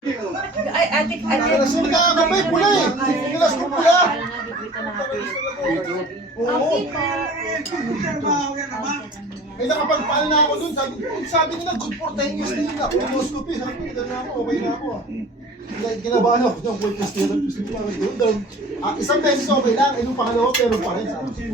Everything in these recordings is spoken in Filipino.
Ay, atik. Kasi nakakabay pula eh. Nilas ko pula. Oo. Eh nakapagpaano na ako dun. Sabi nila good for 10 years na yun. Colonoscopy. Sabi ko, gano'n ako. Okay na ako ah. Ginabahan ako ng wait test nila. Isang beses okay lang. Nung pangalawa pero pa rin. Sabi ko,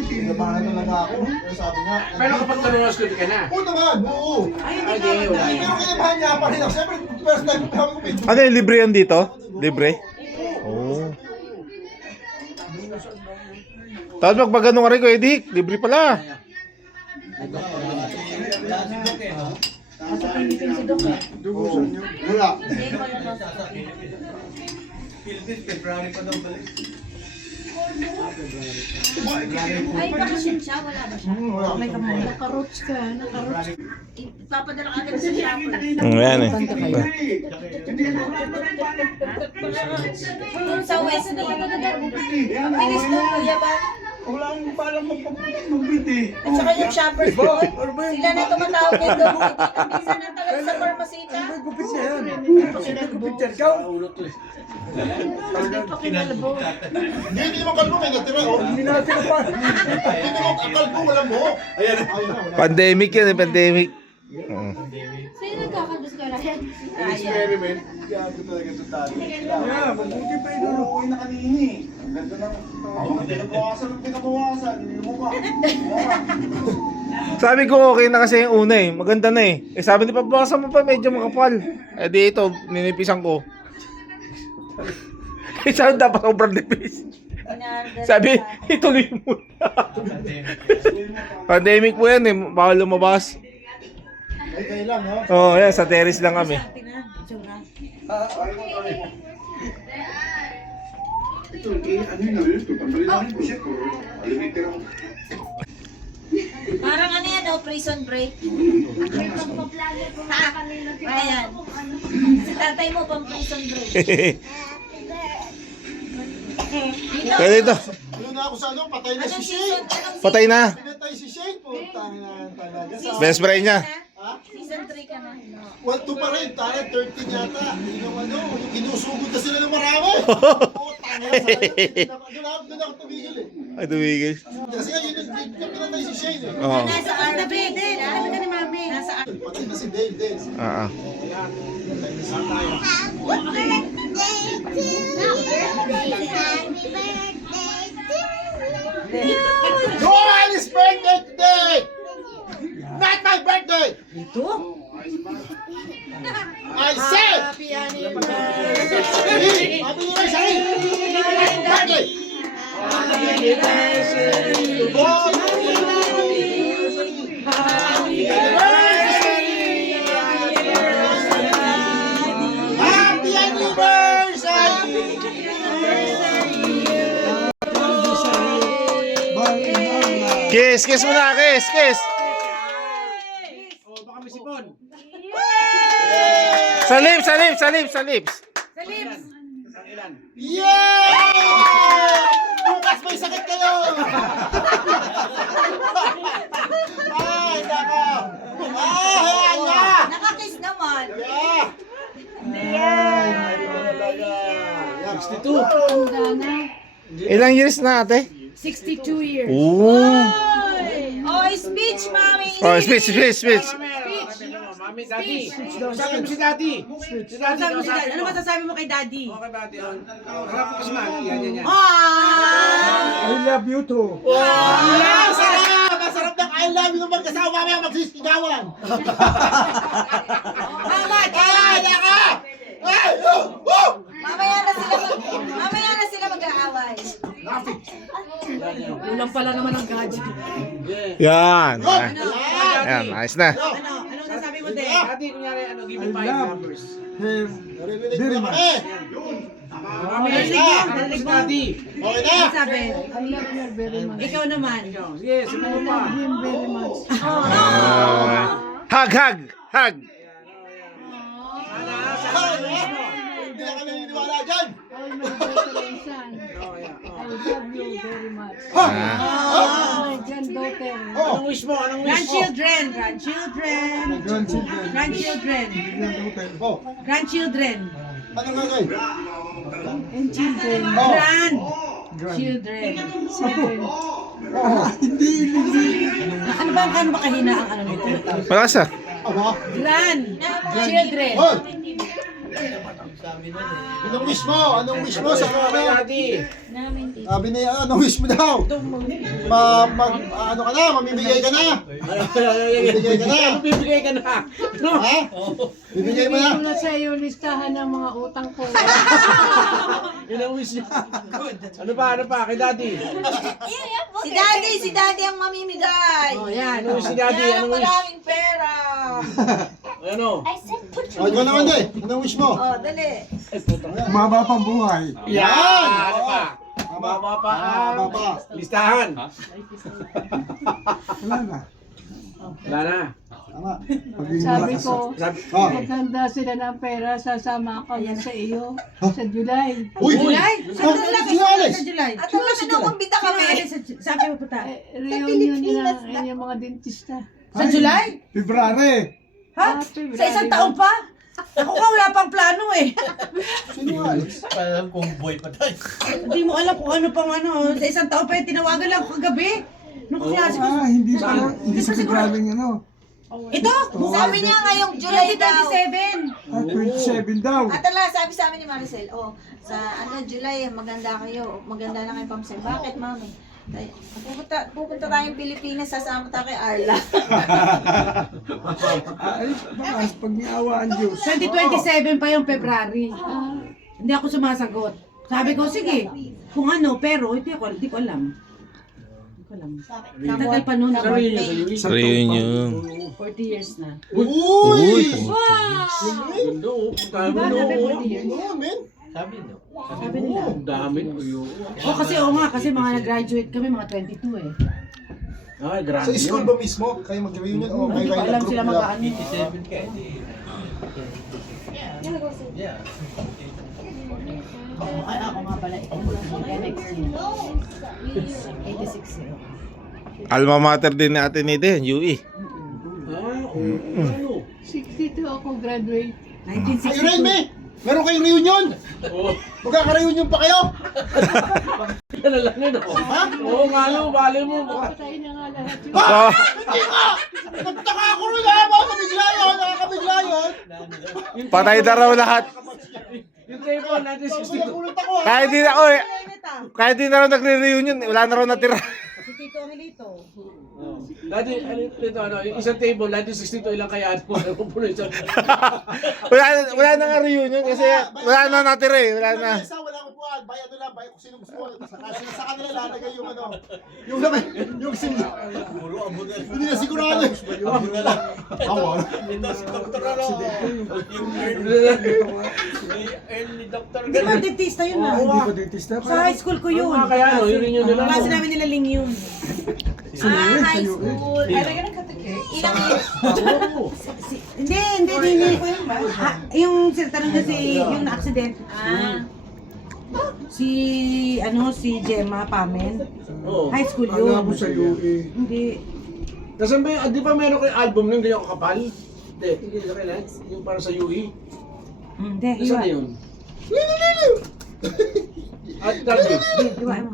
ginabahan talaga ako. Pero sabi nga. Pero kapag colonoscopy ka na? Oo naman. Oo. Ay, wala. Pero kinabahan niya pa rin ako. Siyempre, first time ko kami kumito. Ano yung libre yan dito? Libre? Oo. Tapos magpagano ka rin ko, Edik. Libre pala. Nasa Philippines si Doc eh. Wala. Ay, bakasyon siya? Wala ba siya? Wala. May kamay. Naka-roots ka. Naka-roots. Ipapadala ka agad sa shopper. Yan eh. Doon sa West na yun. Bilis doon, Kuya Bal. Wala akong palang magbiti. At saka yung shoppers doon. Sila na tumatawag din doon. Minsan ang tagal sa pharmacyta. Gupit siya yan. Gupit siya. Ikaw? Hindi naman kalbo. May natira. Hindi natin pa. Hindi naman kalbo. Walang buhok. Ayan. Pandemic yan eh, pandemic. Oo. Sino nagkakabos ka lang? Experiment. Gago talaga ito dati. Yeah, mabuti pa ito. Uy na kanina eh. Ang ganda ng... Pinabawasan ng pinabawasan. Hindi mo ba? Sabi ko okay na kasi yung una eh. Maganda na eh. Eh sabi ni pabawasan mo pa medyo makapal. Eh di ito, ninipisan ko. Eh sabi dapat sobrang nipis. Sabi, ituloy mo na. Pandemic po yan eh. Bawal lumabas. Ay, kayo lang, no? Oo, yan. Sa terrace lang kami. Ito, ano yun na ito? Tanggalin namin po siya. Alimiter ako. Parang ano yan, oh, prison break. Ayan. Si tatay mo pang prison break. Kaya dito. Ayun na ako sa ano, patay na si Anong Shane. season? Anong Patay na. Pinatay si Shane. Putang na talaga. season? Best friend niya. Ha? Season 3 ka na. Well, 2 pa rin. Tara, 13 yata. Yung ano, yung kinusugod na sila ng marami. Putang na sa doon ako tumigil eh. Ay, tumigil. Kasi nga, yun yung pinatay si Shane eh. Oo. Nasa RB. Sabi ka ni Mami. Nasa RB. Patay na si Dale. Ah. Joanne's birthday today! Not my birthday! Ito? I said! Happy anniversary! Happy anniversary! Birthday! Happy anniversary! Happy anniversary! Happy anniversary! Kiss mo na, kiss. Oh, baka may sipon. Sa lips. Sa lips! Isang ilan? Yeah! Bukas may sakit kayo! Ay, nako! Ay, yeah! Nakakiss naman. Yeah! 62. Ilang years na ate? 62 years. Oo. Oh, speech, Mami! Oh, speech. Mami, daddy. Sabi mo si daddy. Si daddy. Ano masasabi mo kay Daddy? Okay, daddy. Harap ko si mami. Yan. Ah! I love you too. Wow! Sarap! Masarap ng I love you ng magkasama mamaya magsisigawan! Mama, Ay, nako! Ay! Woo! mamaya na sila mag-aaway. Ulang pala naman ang gadget. Yan. Good! Yan, ayos na. Anong nasabi mo, Dek? Daddy, kunyari, give me 5 numbers. Naririnig mo na kami! Mami, Narinig mo? harap ko si daddy. Okay na! Ano sabi? Ikaw naman. Sige, sumunod pa. Hug. Ay, hindi na kami niniwala dyan! son. Oh, yeah. I love you very much. Ah. My granddaughter. Anong wish mo? Anong wish mo? Grandchildren, grandchildren, Grandchildren. grandchildren, Grandchildren. Oh, grandchildren, ano nga kayo? And children. Oh. grandchildren. Children. Ano ba kahina ang ano nito? Malakas ah. Aba? Grandchildren. Oh! Anong wish mo? Anong wish mo sa Kay mga? Daddy. Sabi niya, anong wish mo daw? Ano ka na? Mamimigay ka na? Bibigay ka na? Ano bibigay ka na? No. Ha? Bibigay mo na? Bigay ko na sa iyo listahan ng mga utang ko. Yun ang wish niya. Ano pa? Kay Daddy. Si Daddy ang mamimigay. Oh, yan. Ano wish si Daddy? Kaya Anong wish? maraming pera. Ano? O, ikaw naman din. Anong wish mo? Oh, dali. Maba pang buhay. Yan! Ano pa? Maba. Maba pa ang Maba pa. listahan. Wala na. Wala na. Tama. Sabi ko, Sabi, Oh. maghanda sila ng pera, sasama ako yan sa iyo sa July. Uy! Sinales! At alam mo nung kumbita kami. Saan kayo pupunta? Reunion nila yung mga dentista. Sa July? February! Ha? February. Sa isang taon pa? Ako nga wala pang plano eh. Sinales! Hindi mo alam kung ano pang ano. Sa isang taon pa yung tinawagan lang ako kagabi. Nung kaklase ko. hindi Saan? Hindi sa February ano. Ito! Sabi niya ngayong July 2027. 27 daw. At ala, sabi sa amin ni Maricel, sa July, maganda na kayo pamsel. Bakit, mami? Pupunta tayong Pilipinas, sasama tayo kay Arla. Ay, bakas pag niawaan Diyos. 2027 pa yung February. Hindi ako sumasagot. Sabi ko, sige. Kung ano, pero hindi ko alam. Hindi ko alam. Tagal pa nun. sa reunion sa Luis. Reunion. 40 years na. Uy! Ganda oh. Puntahan mo Diba? no. Sabi 40 years. Oo, men. Sabi nila. Ang dami. Kasi mga nag-graduate kami, mga 22 eh. Ay, grabe Sa school yun. ba mismo? Kayo mag-reunion? O Hindi ko alam sila mag-ano. Ay, ako nga pala. Next year. 86 eh. Alma mater din ni Ate Nide, UE. Ano? 62 ako graduate. Ay, Ren, me! Meron kayong reunion! Magkaka-reunion pa kayo? Yan na lang yun oh. Ha? Oo nga no, bali mo. Patay na nga lahat yun. Ah! Hindi ka! Nagtaka ako rin ha! Nakakabigla yun! Nakakabigla yun! Patay na raw lahat. Yung table natin Sabi 62. nagulat ako ha! Kahit di na ako eh. Kahit di na raw nagre-reunion, wala na raw natira. Si Tito Angelito. Dati, yung isang table, dati 62 ilang kaya ano, ano po na isang. Wala na nga reunion kasi wala na natira eh. Wala na. Isa, wala ko puwan. Bayad na lang. Bayad kung sino gusto mo. Sa kanila lalagay yung ano. Yung laman. Yung sim. Hindi na sigurado. Abo na lang. Awa. Hindi ba dentista yun ah? Hindi pa dentista Sa high school ko yun. Kaya ano, yung reunion nila. Klase namin nila Ling yun. High school. Ilang years? Hindi. Yung tanong na yung na-accident. Si Gemma Pamen. Oo. High school yun. sa UE. Hindi. Nasaan ba yung, di ba meron kayong album nung ganyan kakapal? Hindi, hindi na kailan. Yung para sa UE. Hindi, Nasaan na iwa. yun? At dati. Iwa mo.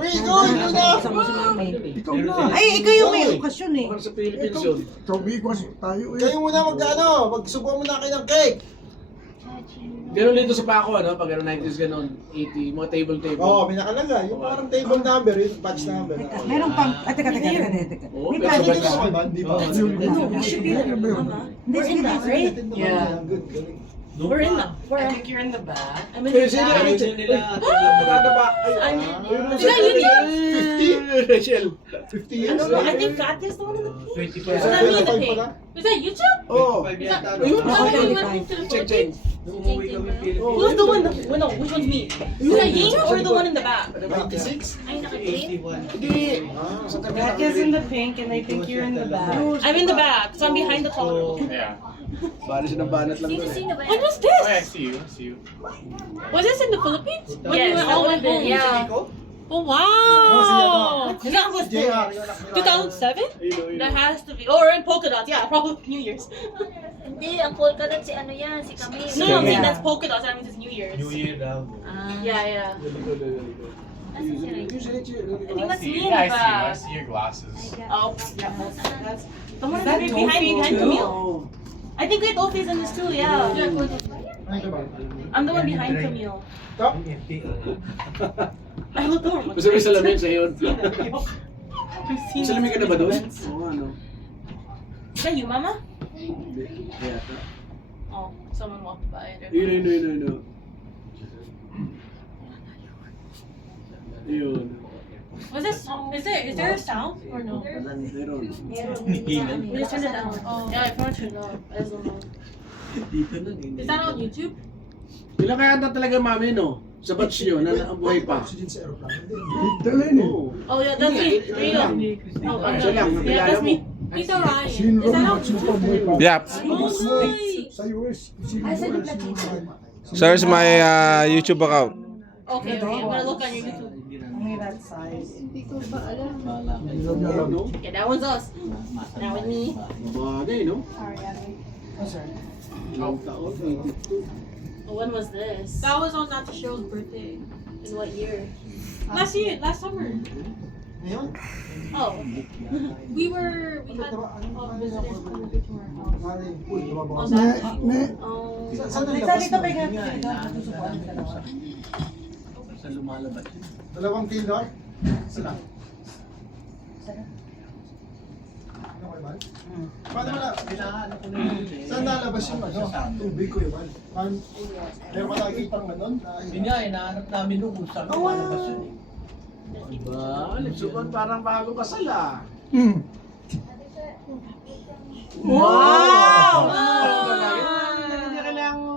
Uy, ikaw na! Kasama si mami. Ikaw na! Ay, ikaw yung may okasyon eh. Para sa Philippines yun. Tayo eh. Kayo muna magsubukan muna kayo ng cake. Ganun dito sa Paco, ano? Pag ano, 90s ganun, 80, mga table. Oo, may nakalagay. Yung parang table number, yung batch number. Meron pang... Teka. Oo, May pero project sabay- ko. Di ba? Hindi, sige. Yeah. Good, galing. I think you're in the back. Pero sino yung magkano ba? Ay, Sila yun yun? 50? Rachel. 50 years? I think Katya's the one in the pink. 25 pala? Is that YouTube? Oo. Is that, Ayun, is that Ako, why you 25. went to the Check. Philippines? Who's the one? No, which one's me? Is that Ying or the one in the back? 96? Ay, naka-green? Hindi. Sa tabi That is in the pink, and I think you're in the back. I'm in the back, so I'm behind the tall girl. Yeah. Bali siya ng banat lang doon eh. Sino ba When yan? was this? Oh, yeah, I see you. I see you. Was this in the Philippines? When Yes, we went all went home? yeah. Oh wow! That was JR, yung nakilala. 2007? That has to be. Or in polka dots, yeah, probably New Year's. Hindi, ang polka dot si ano yan, si Camille. No, I mean that's polka dots. That means it's New Year's. Ah, Yeah, yeah. asan si Ray? I think that's me in Yeah, the I see you. I back. see your glasses. Oh, yeah, that's the one behind Camille. I think we had Opie's in this too, yeah. I'm the one behind Camille. Top? I looked over. Gusto mo yung salamin sa yun? I've seen Salamin ka na ba doon? this. Oo, ano? Is that you, Mama? Hindi. Yata. Oh, someone walked by. Yun. Yun. Was this? Is there a sound or no? Meron. We just turned it down. Oh. Yeah, I probably turned it off. I don't know. Is that on YouTube? Ilan kaya ata talaga mami, no? Sa batch nyo, na ang buhay pa. Oxygen sa aeroplano. Oo. Oh yeah, that's me. There you go. Oh, Siya lang, yeah, nakilala that's mo. me. Tito Ryan. Is that on YouTube? Yep. Oh, nice. Sa US. Ay, sa Duplatino. Search my YouTube account. Okay, I'm gonna look on your YouTube. Yeah, that one's us. That was me. Bagay, no? Ilang taon, 82. Oh, when was this? That was on Nata Cheryl's birthday. In what year? Last year, last summer. Ngayon? Oh. We had visitors come over to our house. Maring pool, lumabas. On that day. Oh. Saan nalabas mo? Dalawang tindor? Sila. Ano kayo, Mal? Paano mo na? Saan nalabas yung ano? Tubig ko yun, Mal. Meron ka nakikita ng ganon? Hinahanap namin nung kung saan lumalabas yun eh. Diba? Litsukan parang bago kasal ah. Wow! Hindi kailangan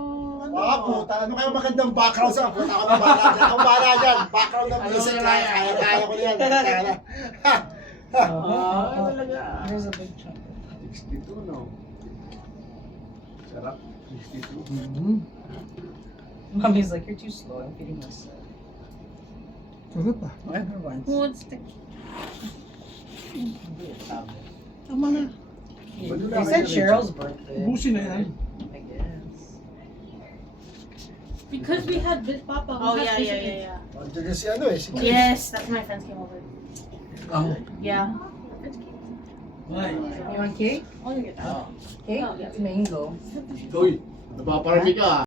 Ah, puta. Ano kaya magandang background sa puta? Ako na bahala dyan. Ako bahala dyan. Background ng music. Kaya ko na yan. Kaya na. talaga. Here's a big chunk. 62, no? Sarap. 62. Mommy's like, you're too slow, I'm feeding myself. Whatever once. Who wants to? Tama na. They said Cheryl's birthday. Busi na yan. I guess. Because we had Papa. Oh yeah, yeah. Andiyan si ano eh. Si Yes, that's my friends came over. Oh. Yeah. Why? You want cake? Oh, you get that. Cake? It's mango. Uy, napaparami ka ah.